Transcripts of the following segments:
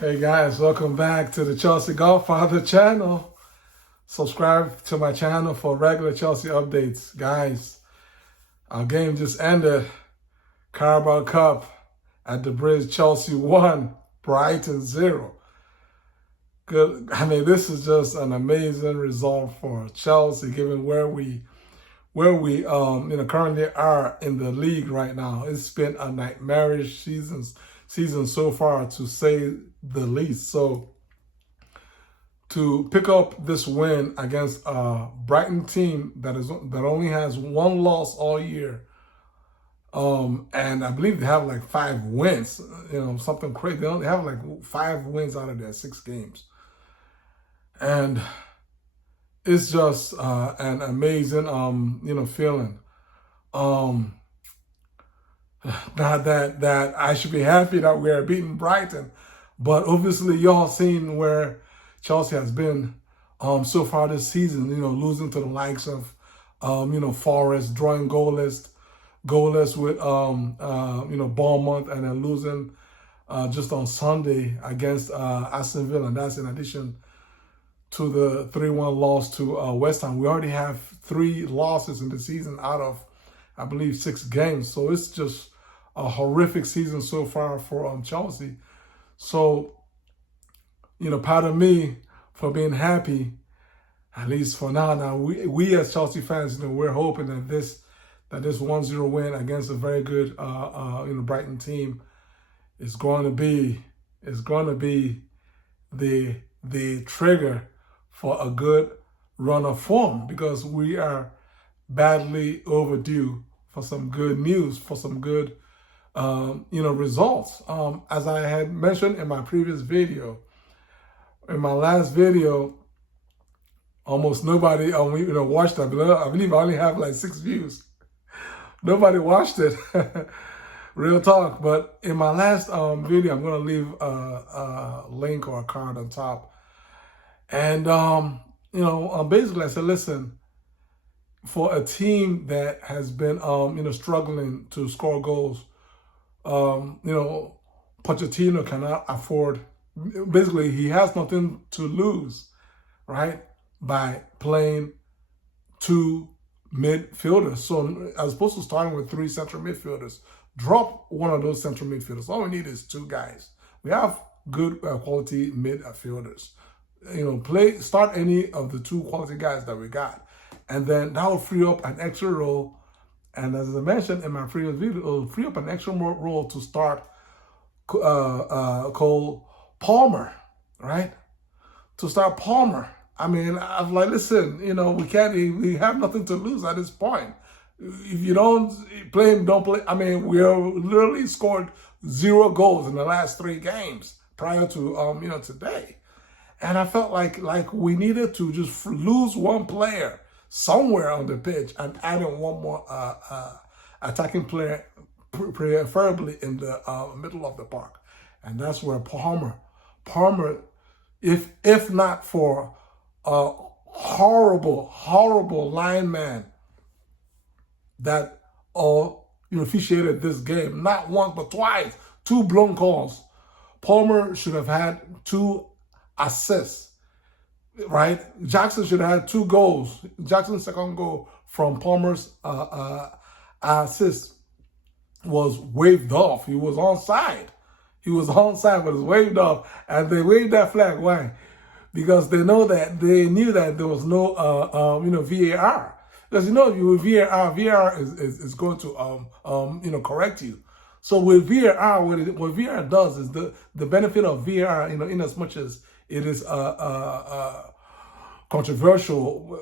Hey guys, welcome back to the Chelsea Godfather channel. Subscribe to my channel for regular Chelsea updates. Guys, our game just ended. Carabao Cup at the Bridge, Chelsea 1, Brighton 0. Good. I mean, this is just an amazing result for Chelsea, given where we currently are in the league right now. It's been a nightmarish season so far, to say the least. So to pick up this win against a Brighton team that only has one loss all year, and I believe they have like 5 wins, something crazy. They only have like 5 wins out of their 6 games, and it's just an amazing feeling. Not that I should be happy that we are beating Brighton, but obviously y'all seen where Chelsea has been so far this season. Losing to the likes of Forest, drawing goalless with Bournemouth, and then losing just on Sunday against Aston Villa, and that's in addition to the 3-1 loss to West Ham. We already have 3 losses in the season out of, I believe, 6 games. So it's just a horrific season so far for Chelsea. So, pardon me for being happy, at least for now. Now we as Chelsea fans, we're hoping that this 1-0 win against a very good Brighton team is going to be the trigger for a good run of form, because we are badly overdue for some good news, for some good results. As I had mentioned in my previous video, in my last video, almost nobody watched it. I believe I only have like 6 views. Nobody watched it. Real talk. But in my last video, I'm going to leave a link or a card on top. And, basically I said, listen, for a team that has been, struggling to score goals, Pochettino cannot afford, basically he has nothing to lose, right, by playing 2 midfielders. So as opposed to starting with 3 central midfielders, drop one of those central midfielders. All we need is 2 guys. We have good quality midfielders. Start any of the 2 quality guys that we got, and then that will free up an extra role. And as I mentioned in my previous video, it will free up an extra role to start Cole Palmer, right? To start Palmer. I mean, I'm like, listen, we have nothing to lose at this point. If you don't play him, don't play. I mean, we are literally scored 0 goals in the last 3 games prior to today. And I felt like we needed to just lose one player somewhere on the pitch and add in one more attacking player, preferably in the middle of the park. And that's where Palmer, if not for a horrible lineman that officiated this game, not once but twice, 2 blown calls, Palmer should have had 2 assists, right? Jackson should have had 2 goals. Jackson's second goal from Palmer's assist was waved off. He was onside. He was onside, but it was waved off. And they waved that flag. Why? Because they knew that there was no VAR. Because with VAR is going to correct you. So with VAR, what VAR does is the benefit of VAR, in as much as it is controversial,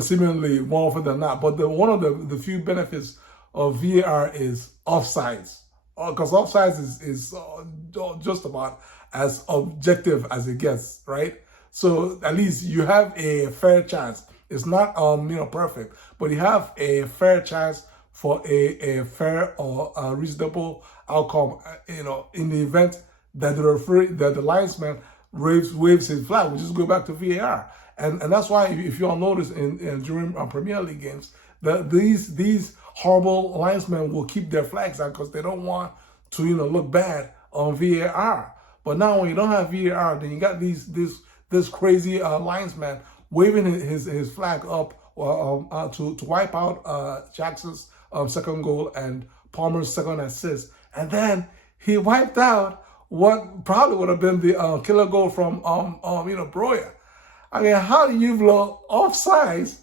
seemingly more often than not. But one of the few benefits of VAR is offsides, because offsides is just about as objective as it gets, right? So at least you have a fair chance. It's not perfect, but you have a fair chance for a fair or reasonable outcome. In the event that the linesman waves his flag, we just go back to VAR, and that's why if you all notice during Premier League games that these horrible linesmen will keep their flags out because they don't want to look bad on VAR. But now when you don't have VAR, then you got this crazy linesman waving his flag up to wipe out Jackson's second goal and Palmer's second assist, and then he wiped out what probably would have been the killer goal from Breuer. I mean, how do you blow offsides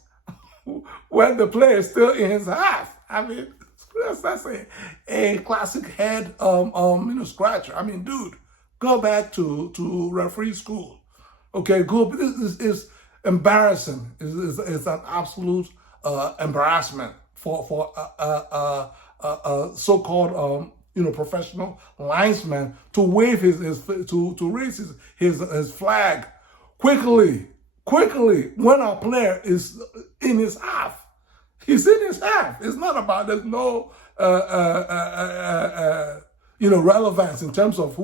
when the player is still in his half? I mean, that's a classic head scratcher. I mean, dude, go back to referee school. Okay, go. This is embarrassing. It's an absolute embarrassment for so-called professional linesman to wave to raise his flag quickly when our player is in his half. He's in his half. It's not about, there's no relevance in terms of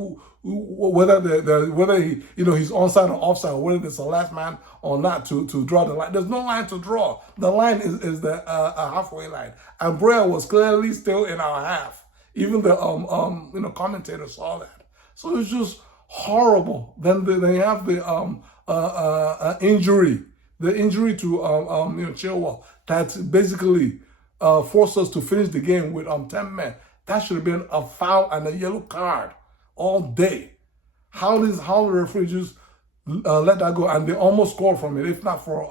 whether he he's onside or offside, or whether it's the last man or not to draw the line. There's no line to draw. The line is the halfway line, and Breuer was clearly still in our half. Even the commentator saw that. So it's just horrible. Then they have the injury to Chilwell that basically forced us to finish the game with 10 men. That should have been a foul and a yellow card all day. How the referee just let that go, and they almost scored from it, if not for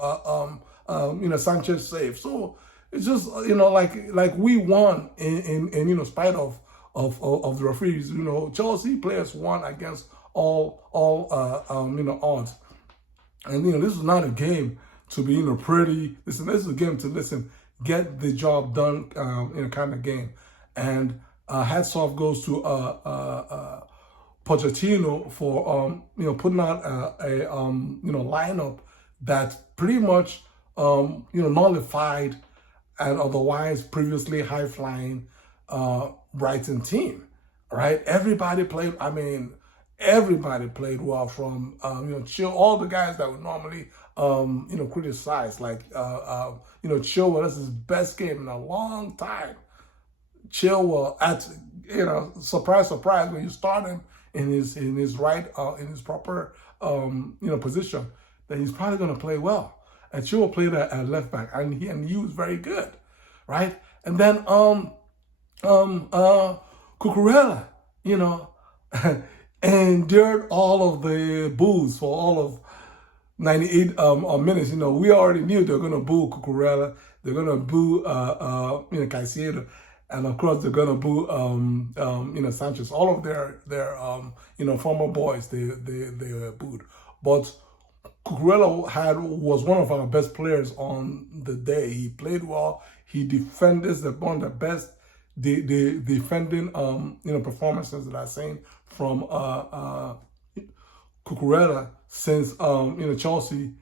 Sanchez save. So it's just like we won in spite of the referees. Chelsea players won against all odds, and this is not a game to be pretty. Listen, this is a game to get the job done kind of game. And hats off goes to Pochettino for putting out a lineup that pretty much nullified and otherwise previously high-flying Brighton team, right? Everybody played well, from all the guys that would normally criticize, like Chilwell. That's his best game in a long time. Chilwell, at surprise, when you start him in his right in his proper position, then he's probably going to play well. And Chilwell played at left back, and he was very good, right? And then Cucurella, endured all of the boos for all of 98 minutes. We already knew they were going to boo Cucurella, they're going to boo Caicedo, and of course they're going to boo Sanchez. All of their former boys they booed, but Cucurella was one of our best players on the day. He played well. He defended one of the best defending performances that I've seen from Cucurella since Chelsea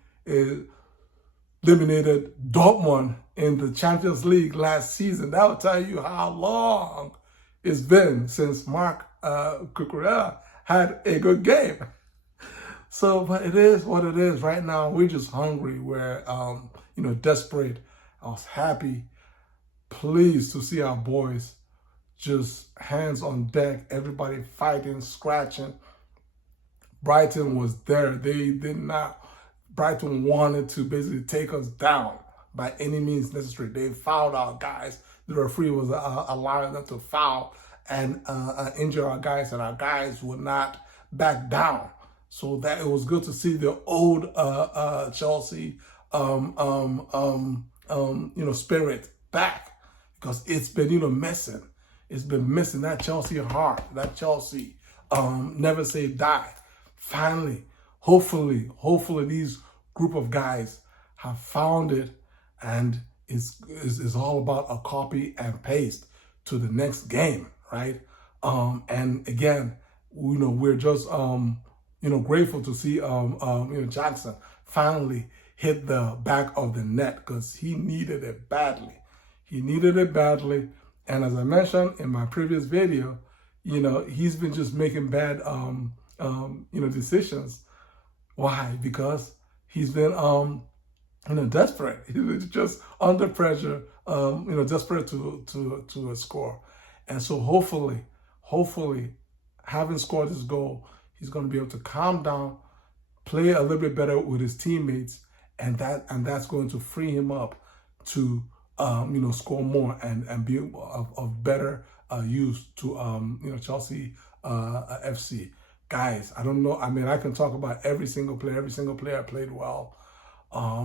eliminated Dortmund in the Champions League last season. That will tell you how long it's been since Marc Cucurella had a good game. So, but it is what it is. Right now, we're just hungry. We're, desperate. I was happy, pleased to see our boys just hands on deck, everybody fighting, scratching. Brighton was there. Brighton wanted to basically take us down by any means necessary. They fouled our guys. The referee was allowing them to foul and injure our guys, and our guys would not back down. So that it was good to see the old Chelsea spirit back, because it's been missing. It's been missing that Chelsea heart, that Chelsea never say die. Finally, hopefully these group of guys have found it, and it's all about a copy and paste to the next game, right? And again, we're just grateful to see Jackson finally hit the back of the net, because he needed it badly. And as I mentioned in my previous video, he's been just making bad decisions. Why? Because he's been desperate. He was just under pressure, desperate to score. And so hopefully, having scored this goal, He's going to be able to calm down, play a little bit better with his teammates, and that's going to free him up to score more and be of better use to Chelsea FC. Guys, I don't know. I mean, I can talk about every single player. Every single player played well.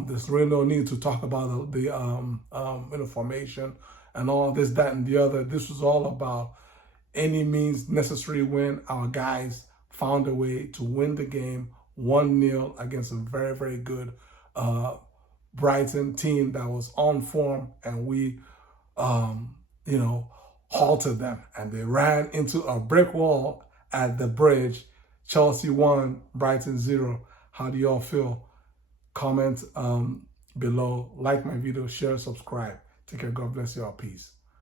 There's really no need to talk about the formation and all this, that, and the other. This was all about any means necessary win. Our guys found a way to win the game 1-0 against a very, very good Brighton team that was on form, and we, halted them, and they ran into a brick wall at the bridge. Chelsea 1, Brighton 0. How do y'all feel? Comment below, like my video, share, subscribe. Take care. God bless you all. Peace.